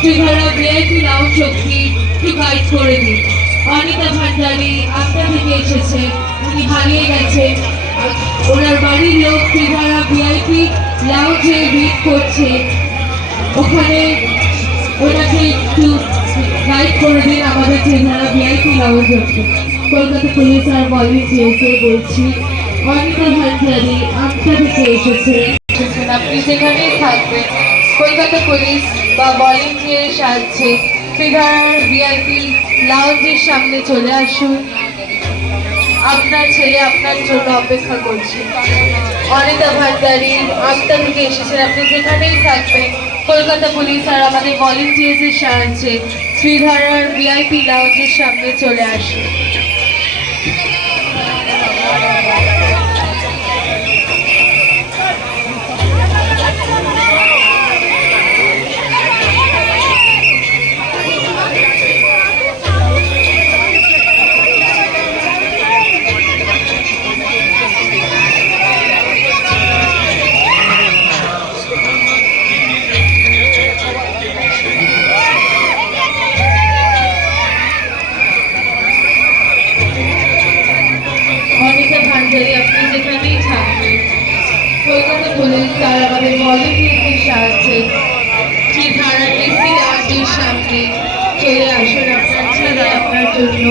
Tridhara VIP lounge অব্দি একটু guide করে দিন। অনিতা ভান্ডারী আটটা থেকে এসেছে, উনি হারিয়ে গেছেন। ওনার বাড়ির লোক ত্রিধারা ভিআইপি লাউঞ্জে ওয়েট করছে, ওখানে ওনাকে একটু গাইড করে দিন আমাদের ত্রিধারা ভিআইপি লাউঞ্জ অব্দি। কলকাতা পুলিশ আর ভলেন্টিয়ার্সে বলছি, অনিতা ভান্ডারী আটটা থেকে এসেছে। আপনি যেখানেই থাকবেন কলকাতা পুলিশ বা ভলেন্টিয়ারের সাহায্যে ত্রিধারার ভিআইপি লাউঞ্জের সামনে চলে আসুন। আপনার ছেলে আপনার জন্য অপেক্ষা করছে। অনিতা ভান্ডারী আটটা থেকে এসেছেন, আপনি যেখানেই থাকবেন কলকাতা পুলিশ আর আমাদের ভলেন্টিয়ার্সের সাহায্যে ত্রিধারার ভিআইপি লাউঞ্জের সামনে চলে আসুন। অনিতা ভান্ডারী আপনি যেখানেই থাকবেন কলকাতা পুলিশ আর আমাদের ভলেন্টিয়ারদের সাহায্যে ত্রিধারা এসি লাউঞ্জের সামনে চলে আসুন। আপনার ছেলে আপনার জন্য